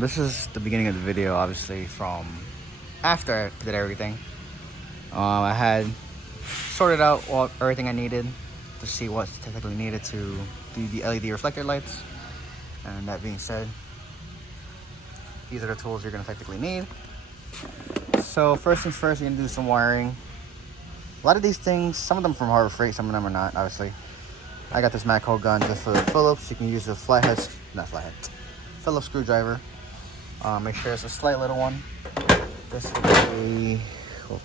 This is the beginning of the video, obviously, from after I did everything. I had sorted out everything I needed to see what's technically needed to do the LED reflector lights. And that being said, these are the tools you're gonna technically need. So first things first, you're gonna do some wiring. A lot of these things, some of them from Harbor Freight, some of them are not, obviously. I got this Mac gun just for the Phillips. You can use a Phillips screwdriver. Make sure it's a slight little one. This is well,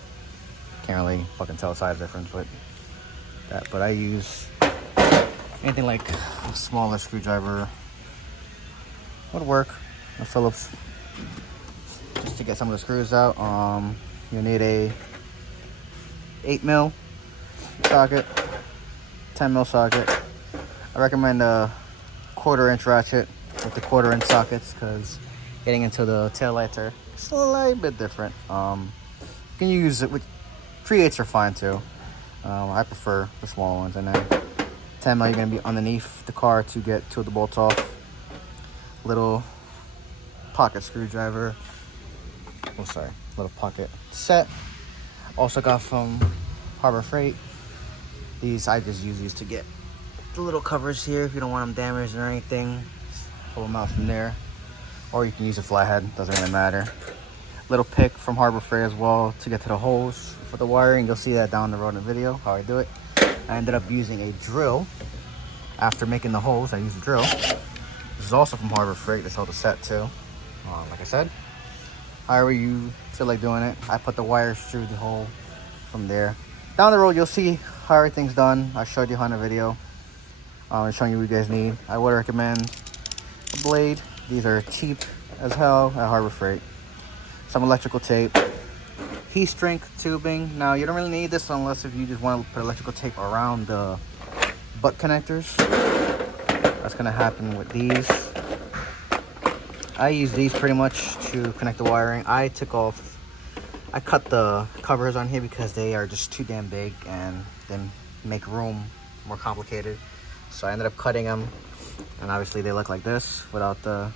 can't really fucking tell the size difference, but I use anything like a smaller screwdriver would work. A Phillips, just to get some of the screws out. You'll need a 8mm socket, 10mm socket. I recommend a 1/4" ratchet with the 1/4" sockets because getting into the taillights are a slight bit different. You can use it with 3/8 are fine too. I prefer the small ones, and then 10mm you're gonna be underneath the car to get two of the bolts off. Little pocket screwdriver. Oh, sorry, little pocket set. Also got from Harbor Freight. These I just use these to get the little covers here if you don't want them damaged or anything. Pull them out from there, or you can use a flathead, doesn't really matter. Little pick from Harbor Freight as well to get to the holes for the wiring. You'll see that down the road in the video how I do it. I ended up using a drill. After making the holes, I used a drill. This is also from Harbor Freight. This held the set too. Like I said, however you feel like doing it. I put the wires through the hole from there. Down the road, you'll see how everything's done. I showed you how in the video. I'm showing you what you guys need. I would recommend a blade. These are cheap as hell at Harbor Freight. Some electrical tape. Heat shrink tubing. Now, you don't really need this unless if you just want to put electrical tape around the butt connectors. That's going to happen with these. I use these pretty much to connect the wiring. I cut the covers on here because they are just too damn big and then make room more complicated. So I ended up cutting them, and obviously they look like this without the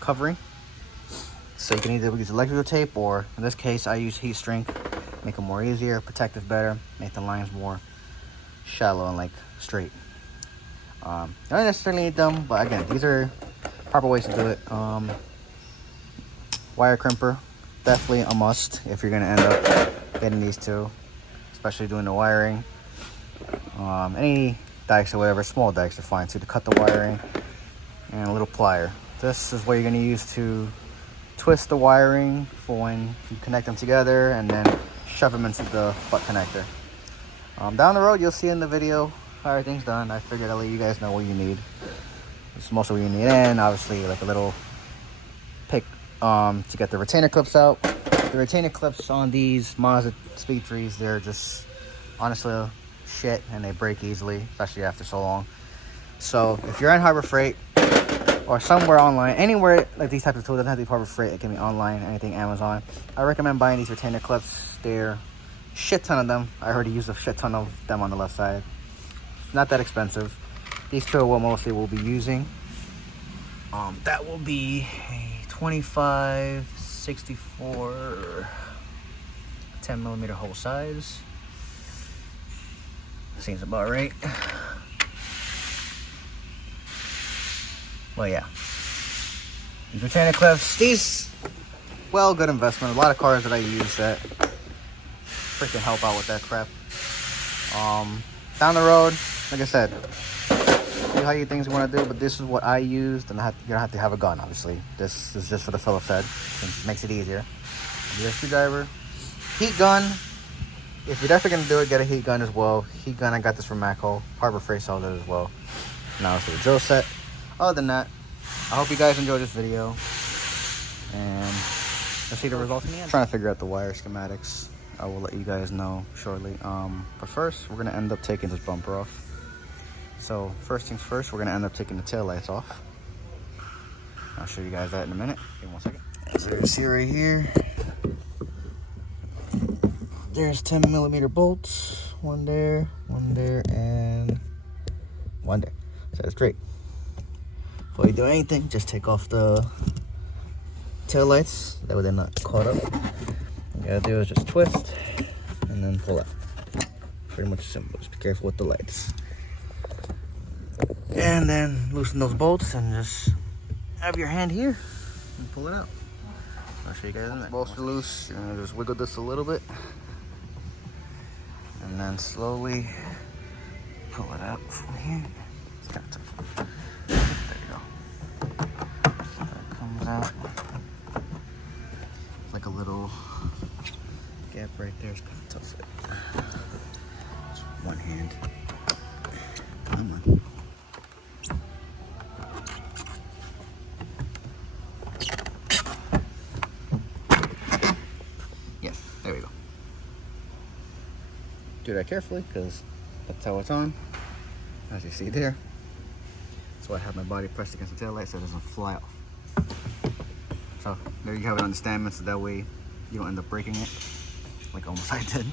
covering. So you can either use electrical tape, or in this case I use heat shrink. Make them more easier, protective better, make the lines more shallow and like straight. Don't necessarily need them, but again, these are proper ways to do it. Wire crimper, definitely a must if you're gonna end up getting these two, especially doing the wiring. Any dikes or whatever, small dikes are fine too to cut the wiring. And a little plier. This is what you're gonna use to twist the wiring for when you connect them together, and then shove them into the butt connector. Down the road, you'll see in the video how everything's done. I figured I'll let you guys know what you need. It's most of what you need, and obviously like a little pick to get the retainer clips out. The retainer clips on these mazdaspeed trees, they're just honestly shit, and they break easily, especially after so long. So if you're in Harbor Freight or somewhere online, anywhere like these types of tools, doesn't have to be Harbor Freight, it can be online, anything Amazon, I recommend buying these retainer clips. They're shit ton of them. I already used a shit ton of them on the left side. Not that expensive. These two are what mostly we'll be using. That will be a 25, 64, 10mm hole size. Seems about right. Well, yeah. These retainer clips, these, well, good investment. A lot of cars that I use that freaking help out with that crap. Down the road, like I said, see how you things you want to do, but this is what I used, and you don't have to have a gun, obviously. This is just for the Phillips head, since it makes it easier. Your screwdriver, heat gun. If you're definitely gonna do it, get a heat gun as well. Heat gun, I got this from Harbor Freight sells it as well. Now it's the drill set. Other than that, I hope you guys enjoyed this video, and let's see the results in the end. Trying to figure out the wire schematics. I will let you guys know shortly. But first, we're gonna end up taking this bumper off. So first things first, we're gonna end up taking the tail lights off. I'll show you guys that in a minute. Give me 1 second. As you can see right here, there's 10mm bolts. One there, and one there. Set it straight. before you do anything, just take off the tail lights. That way they're not caught up. All you gotta do is just twist and then pull out. Pretty much simple. Just be careful with the lights. And then loosen those bolts and just have your hand here and pull it out. I'll show you guys in a minute. Bolts are loose. You're gonna just wiggle this a little bit and then slowly pull it out from here. It's kind of tough. There you go. So that comes out. It's like a little gap right there. It's kind of tough. Just one hand. Come on. Yes, there we go. Do that carefully because that's how it's on. As you see there. So I have my body pressed against the tail light so it doesn't fly off. So there you have it on the stand, so that way you don't end up breaking it, like almost I did.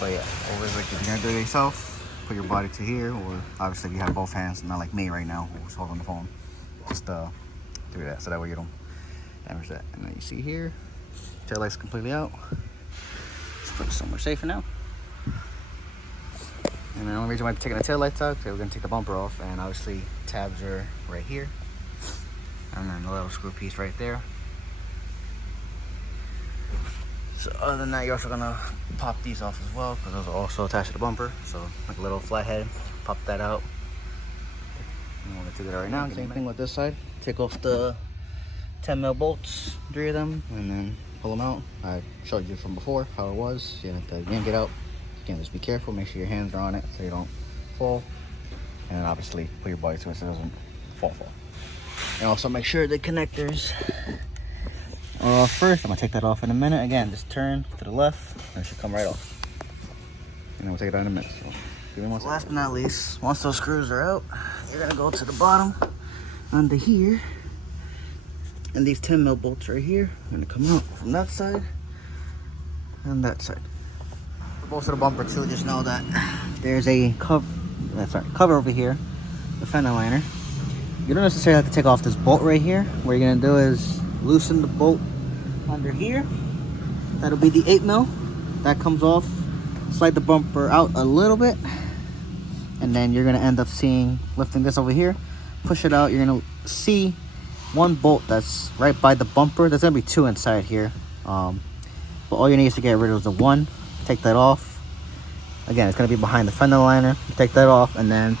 But yeah, always like if you're gonna do it yourself, put your body to here, or obviously if you have both hands, not like me right now who's holding the phone, just do that so that way you don't damage that. And then you see here, tail light's completely out. Let's put it somewhere safer now. And the only reason why I'm taking the tail lights out, because we're gonna take the bumper off, and obviously tabs are right here, and then the little screw piece right there. So other than that, you're also gonna pop these off as well, because those are also attached to the bumper. So like a little flathead, pop that out. I'm gonna do that right now. Same thing with this side. Take off the 10mm bolts, 3 of them, and then pull them out. I showed you from before how it was. You have to yank it out. Again, just be careful, make sure your hands are on it so you don't fall. And then obviously put your body to it so it doesn't fall. And also make sure the connectors are off first. I'm gonna take that off in a minute. Again, just turn to the left and it should come right off. And then we'll take it out in a minute. So give me 1 second. Last but not least, once those screws are out, you're gonna go to the bottom under here. And these 10mm bolts right here are gonna come out from that side and that side. Most of the bumper too, just know that there's a cover over here, the fender liner. You don't necessarily have to take off this bolt right here. What you're gonna do is loosen the bolt under here. That'll be the 8mm. That comes off. Slide the bumper out a little bit, and then you're gonna end up lifting this over here, push it out. You're gonna see one bolt that's right by the bumper. There's gonna be 2 inside here, but all you need is to get rid of the one. Take that off. Again, it's going to be behind the fender liner. Take that off and then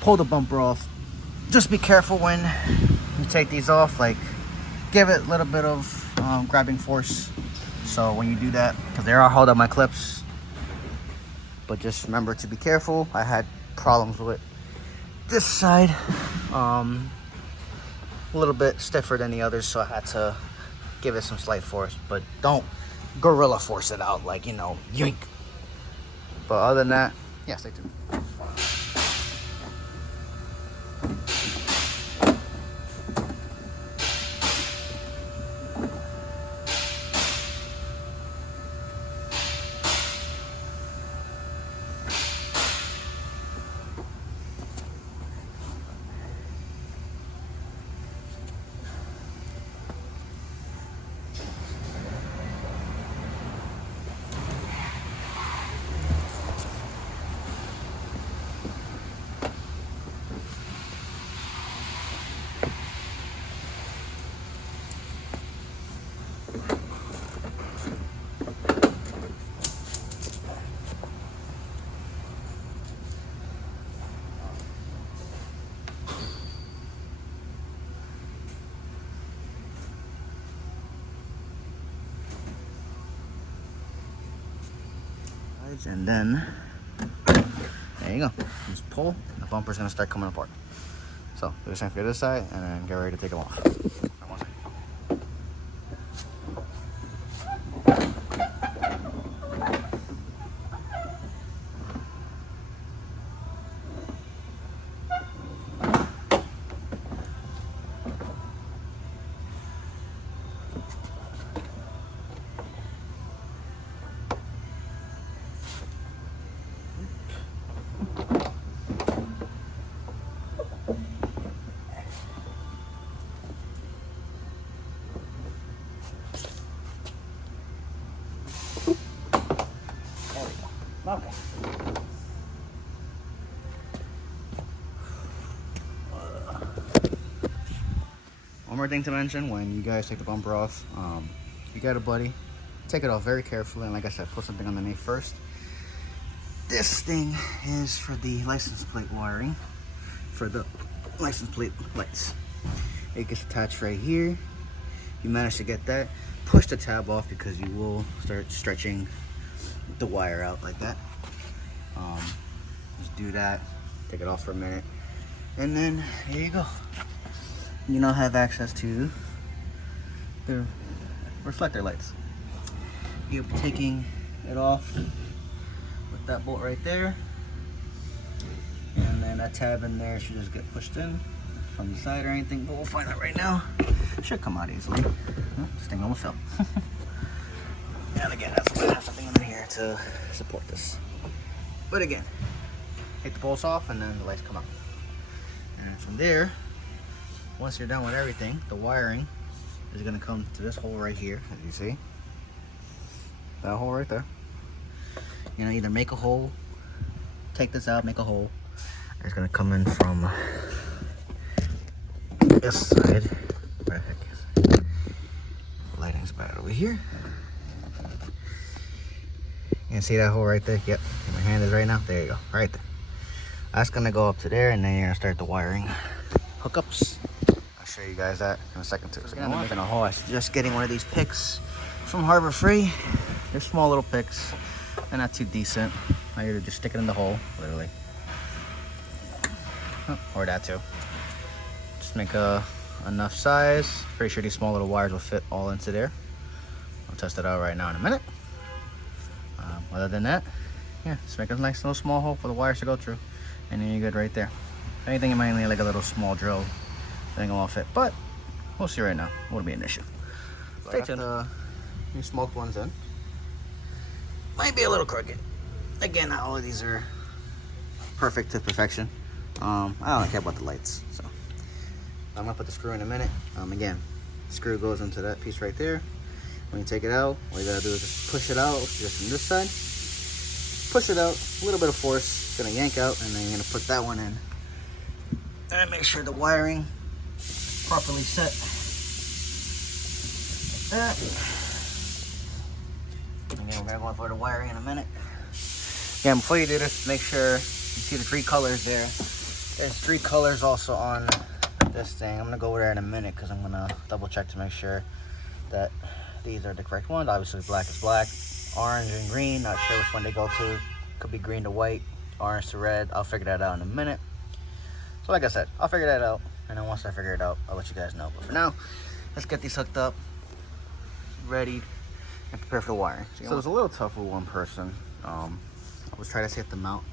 pull the bumper off. Just be careful when you take these off. Like, give it a little bit of grabbing force. So when you do that, because they are held up my clips. But just remember to be careful. I had problems with this side. A little bit stiffer than the others, so I had to give it some slight force. But don't gorilla force it out, like, you know, yoink. But other than that, yeah, stay tuned. And then there you go, just pull, the bumper's gonna start coming apart. So do the same for this side and then get ready to take them off. one more thing to mention: when you guys take the bumper off, you got a buddy, take it off very carefully, and like I said, put something underneath first. This thing is for the license plate wiring, for the license plate lights. It gets attached right here. You manage to get that. Push the tab off because you will start stretching the wire out like that. Just do that. Take it off for a minute, and then here you go. You now have access to the reflector lights. You're taking it off with that bolt right there, and then that tab in there should just get pushed in from the side or anything, but we'll find out right now. Should come out easily. This thing almost fell. And again, that's why I have something under here to support this. But again, take the bolts off and then the lights come out. And from there, once you're done with everything, the wiring is gonna come to this hole right here, as you see. That hole right there. You know, either make a hole, take this out, make a hole. It's gonna come in from this side. Where the heck is it? Lighting's bad over here. You can see that hole right there? Yep, my hand is right now. There you go, right there. That's gonna go up to there, and then you're gonna start the wiring hookups. I'll show you guys that in a second too. So I'm making a hole. I'm just getting one of these picks from Harbor Freight. They're small little picks. They're not too decent. I either just stick it in the hole, literally. Or that too. Just make enough size. Pretty sure these small little wires will fit all into there. I'll test it out right now in a minute. Other than that, yeah, just make a nice little small hole for the wires to go through, and then you're good right there. If anything, you might need like a little small drill. I think it won't fit, but we'll see right now. Won't be an issue. Stay tuned. New smoked ones in. Might be a little crooked. Again, not all of these are perfect to perfection. I don't care about the lights, so I'm gonna put the screw in a minute. Again, screw goes into that piece right there. When you take it out, all you gotta do is just push it out, just from this side. Push it out, a little bit of force, it's gonna yank out, and then you're gonna put that one in. And make sure the wiring is properly set. Like that. Again, we're gonna go for the wiring in a minute. Again, before you do this, make sure you see the 3 colors there. There's 3 colors also on this thing. I'm gonna go over there in a minute because I'm gonna double check to make sure that these are the correct ones. Obviously black is black, orange and green, not sure which one they go to. Could be green to white, orange to red. I'll figure that out in a minute. So like I said, I'll figure that out, and then once I figure it out, I'll let you guys know. But for now, let's get these hooked up, ready, and prepare for the wiring. So it's a little tough with one person. I was trying to set the mount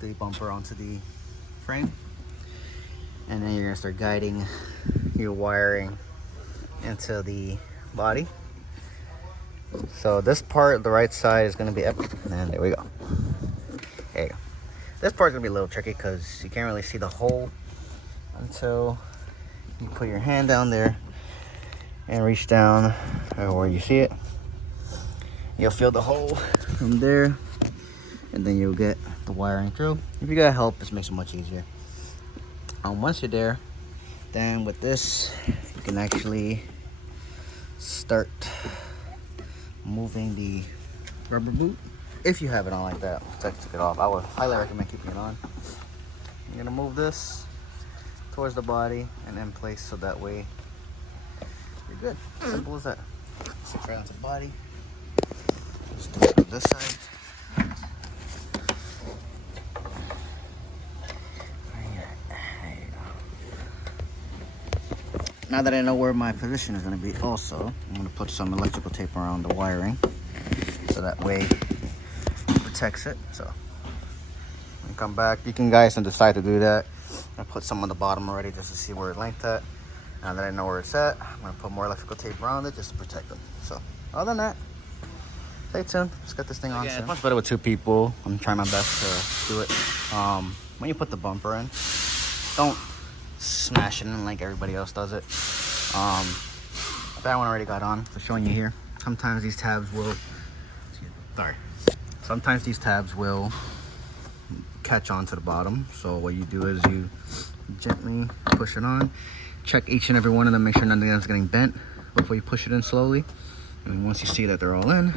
the bumper onto the frame, and then you're gonna start guiding your wiring into the body. So this part, the right side, is going to be up, and there we go. There you go. This part's going to be a little tricky because you can't really see the hole until you put your hand down there and reach down where you see it. You'll feel the hole from there, and then you'll get the wiring through. If you got help, this makes it much easier. Once you're there, then with this, you can actually start moving the rubber boot if you have it on like that. Take it off. I would highly recommend keeping it on. You're gonna move this towards the body and in place so that way you're good. Simple as that. Sit right onto the body. Just do it on this side. Now that I know where my position is going to be also, I'm going to put some electrical tape around the wiring so that way it protects it. So when you come back, you can guys can decide to do that. I put some on the bottom already just to see where it's length at. Now that I know where it's at, I'm going to put more electrical tape around it just to protect them. So other than that, stay tuned. Let's get this thing on soon. It's much better with 2 people. I'm trying my best to do it. When you put the bumper in, don't smash it in like everybody else does it. That one already got on, so showing you here. Sometimes these tabs will catch on to the bottom. So what you do is you gently push it on, check each and every one of them, make sure none of them is getting bent before you push it in slowly. And once you see that they're all in,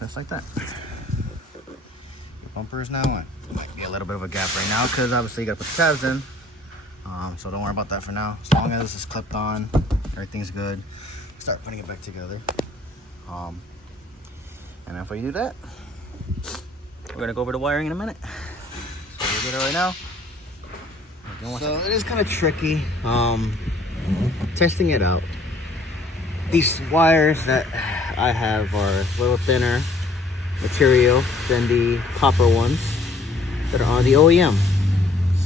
just like that. The bumper is now on. Might be a little bit of a gap right now because obviously you gotta put the tabs in. So don't worry about that for now. As long as it's clipped on, everything's good. Start putting it back together. And after you do that, we're gonna go over the wiring in a minute. So we'll do that right now. So it is kind of tricky testing it out. These wires that I have are a little thinner material than the copper ones that are on the OEM.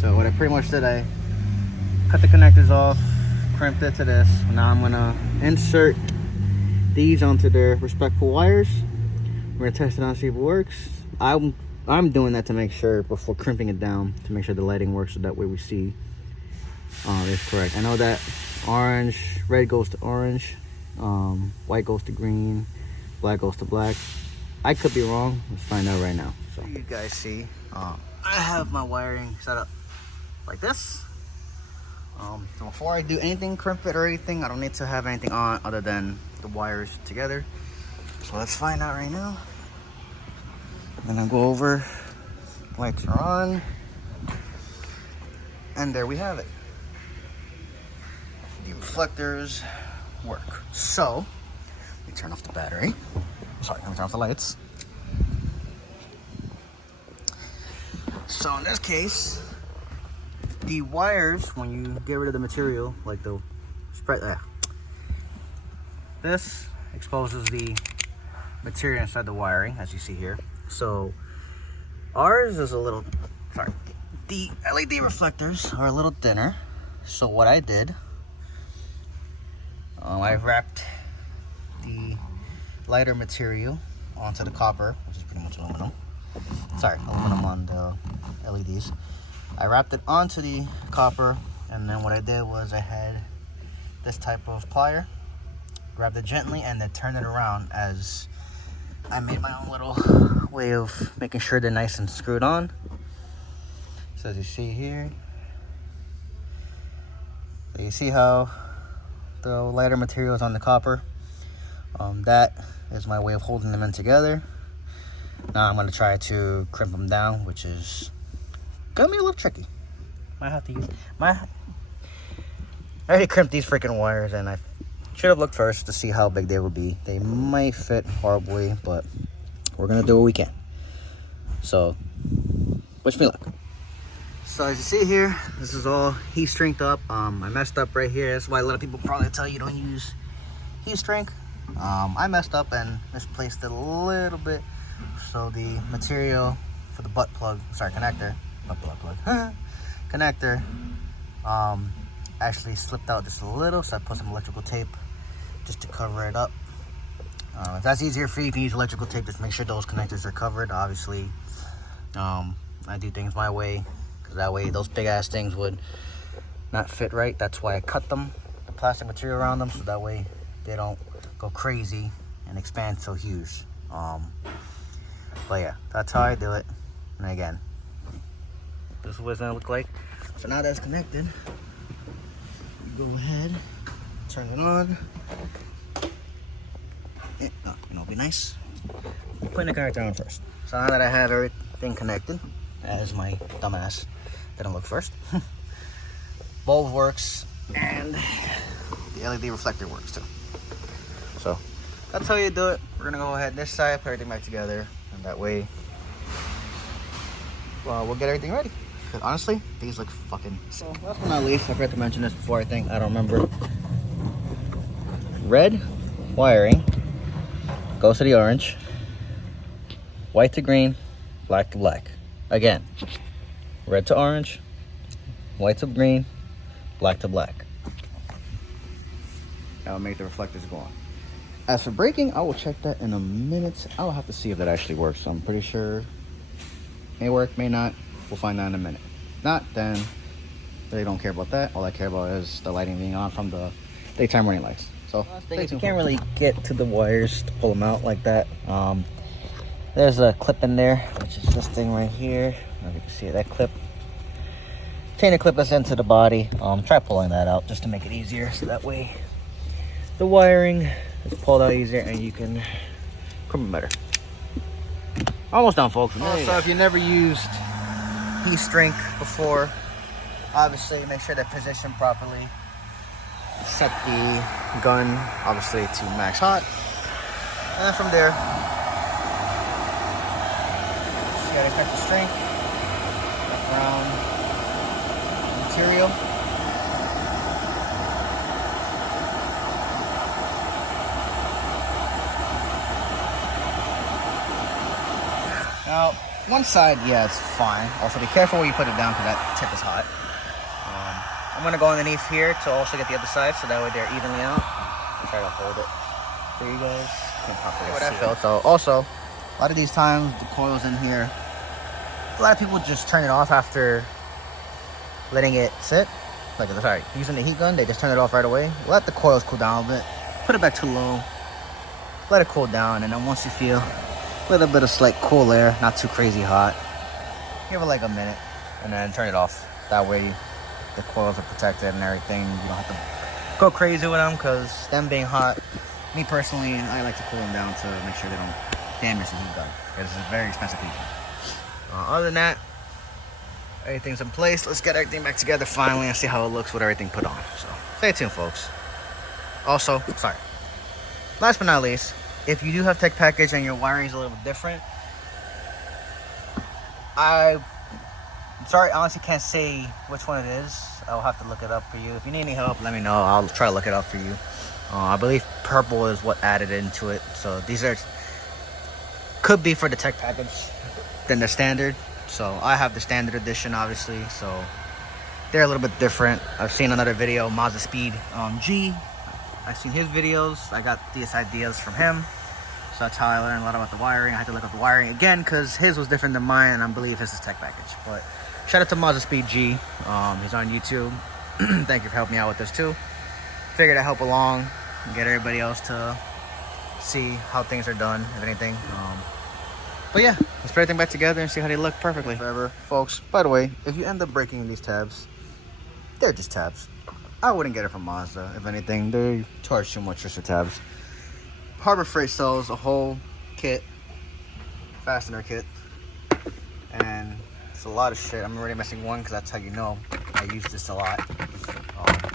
So what I pretty much did, I cut the connectors off, crimped it to this. Now I'm gonna insert these onto their respectful wires. We're gonna test it out, see if it works. I'm doing that to make sure, before crimping it down, to make sure the lighting works, so that way we see it's correct. I know that red goes to orange, white goes to green, black goes to black. I could be wrong. Let's find out right now. So you guys see, I have my wiring set up like this. So before I do anything, crimp it or anything, I don't need to have anything on other than the wires together. So let's find out right now. I'm gonna go over, lights are on, and there we have it. The reflectors work. So, let me turn off the battery. Sorry, let me turn off the lights. So in this case, the wires, when you get rid of the material, like the spread, this exposes the material inside the wiring, as you see here. So ours is a little, the LED reflectors are a little thinner. So what I did, I wrapped the lighter material onto the copper, which is pretty much aluminum. Aluminum on the LEDs. I wrapped it onto the copper, and then what I did was I had this type of plier, grabbed it gently, and then turned it around as I made my own little way of making sure they're nice and screwed on. So as you see here, so you see how the lighter material is on the copper. That is my way of holding them in together. Now I'm going to try to crimp them down, which is gonna be a little tricky. Might have to use I already crimped these freaking wires, and I should have looked first to see how big they would be. They might fit horribly, but we're gonna do what we can. So wish me luck. So as you see here, this is all heat strength up. I messed up right here. That's why a lot of people probably tell you don't use heat strength. I messed up and misplaced it a little bit. So the material for the connector actually slipped out just a little, so I put some electrical tape just to cover it up. If that's easier for you, you can use electrical tape. Just make sure those connectors are covered. Obviously, I do things my way, because that way those big ass things would not fit right. That's why I cut them, the plastic material around them, so that way they don't go crazy and expand so huge. But yeah, that's how I do it. And again, this is what it's gonna look like. So now that's connected, you go ahead, turn it on. Yeah, be nice. Putting the connector on first. So now that I have everything connected, as my dumbass didn't look first, bulb works and the LED reflector works too. So that's how you do it. We're gonna go ahead this side, put everything back together, and that way, well, we'll get everything ready. Because honestly, these look fucking. So last but not least, I forgot to mention this before. I don't remember. Red wiring goes to the orange, white to green, black to black. Again, red to orange, white to green, black to black. That'll make the reflectors go on. As for braking, I will check that in a minute. I'll have to see if that actually works. I'm pretty sure may work, may not. We'll find out in a minute. Not, then they don't care about that. All I care about is the lighting being on from the daytime running lights. So you can't really get to the wires to pull them out like that. There's a clip in there, which is this thing right here. If you can see that clip chain of clip that's into the body. Try pulling that out just to make it easier, so that way the wiring is pulled out easier and you can grip it better. Almost done, folks. Also, if you never used heat shrink before, obviously make sure they're positioned properly. Set the gun obviously to max hot, and then from there you gotta cut the shrink, wrap around the material. Now, one side, yeah, it's fine. Also, be careful when you put it down because that tip is hot. I'm going to go underneath here to also get the other side so that way they're evenly out. I'll try to hold it for you guys. What I felt. So, also, a lot of these times, the coils in here, a lot of people just turn it off after letting it sit. Like, sorry, using the heat gun, they just turn it off right away. Let the coils cool down a bit. Put it back too low. Let it cool down, and then once you feel a little bit of slight cool air, not too crazy hot, give it like a minute, and then turn it off. That way, the coils are protected and everything. You don't have to go crazy with them, because them being hot, me personally, I like to cool them down to make sure they don't damage the heat gun, because it's a very expensive heat gun. Other than that, everything's in place. Let's get everything back together finally and see how it looks with everything put on. So stay tuned, folks. Also, sorry, last but not least, if you do have tech package and your wiring is a little bit different, I'm sorry, I honestly can't say which one it is. I'll have to look it up for you. If you need any help, let me know. I'll try to look it up for you. I believe purple is what added into it. So these could be for the tech package than the standard. So I have the standard edition, obviously. So they're a little bit different. I've seen another video, mazdaspeed G. I've seen his videos. I got these ideas from him. So that's how I learned a lot about the wiring. I had to look up the wiring again because his was different than mine, and I believe his is tech package. But shout out to mazdaspeed G. He's on YouTube. Thank you for helping me out with this too. Figured I'd help along and get everybody else to see how things are done, if anything. But yeah, let's put everything back together and see how they look perfectly. Forever, folks. By the way, if you end up breaking these tabs, they're just tabs. I wouldn't get it from Mazda. If anything, they charge too much just for tabs. Harbor Freight sells a whole kit, fastener kit, and it's a lot of shit. I'm already missing one because that's how you know I use this a lot.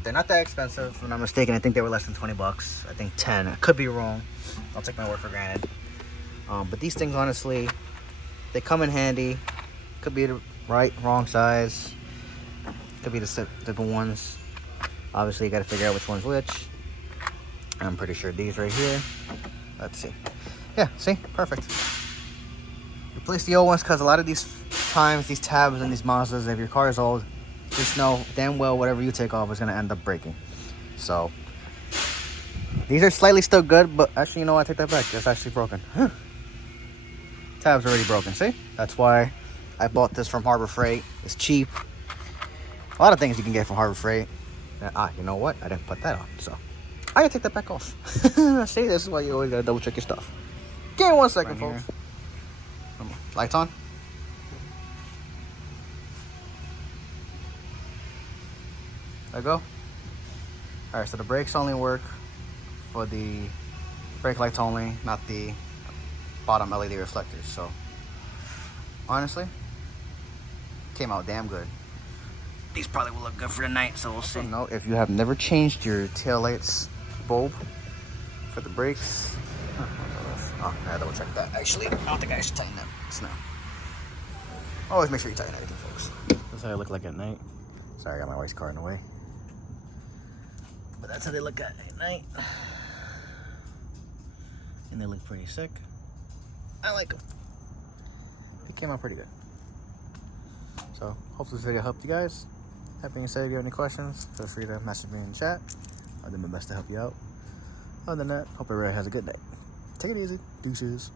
They're not that expensive, if I'm not mistaken. I think they were less than 20 bucks. I think 10. I could be wrong. I'll take my word for granted. But these things, honestly, they come in handy. Could be the right, wrong size. Could be the different ones. Obviously, you got to figure out which one's which. I'm pretty sure these right here. Let's see. Yeah, see? Perfect. Replace the old ones because a lot of these times, these tabs and these Mazdas, if your car is old, just know damn well whatever you take off is going to end up breaking. So, these are slightly still good, but actually, you know what? I take that back. It's actually broken. Huh. Tab's already broken, see? That's why I bought this from Harbor Freight. It's cheap. A lot of things you can get from Harbor Freight. You know what? I didn't put that on, so I gotta take that back off. See, this is why you always gotta double check your stuff. Give me 1 second, right, folks. Lights on. There we go. Alright, so the brakes only work for the brake lights only, not the bottom LED reflectors. So honestly, came out damn good. These probably will look good for the night, so we'll see. No, if you have never changed your taillights bulb for the brakes, oh, I gotta double check that. Actually, I don't think I should tighten that. It's now. Always make sure you tighten everything, folks. That's how they look like at night. Sorry, I got my wife's car in the way. But that's how they look at night. And they look pretty sick. I like them. They came out pretty good. So, hopefully this video helped you guys. That being said, if you have any questions, feel free to message me in the chat. I'll do my best to help you out. Other than that, hope everybody has a good day. Take it easy. Deuces.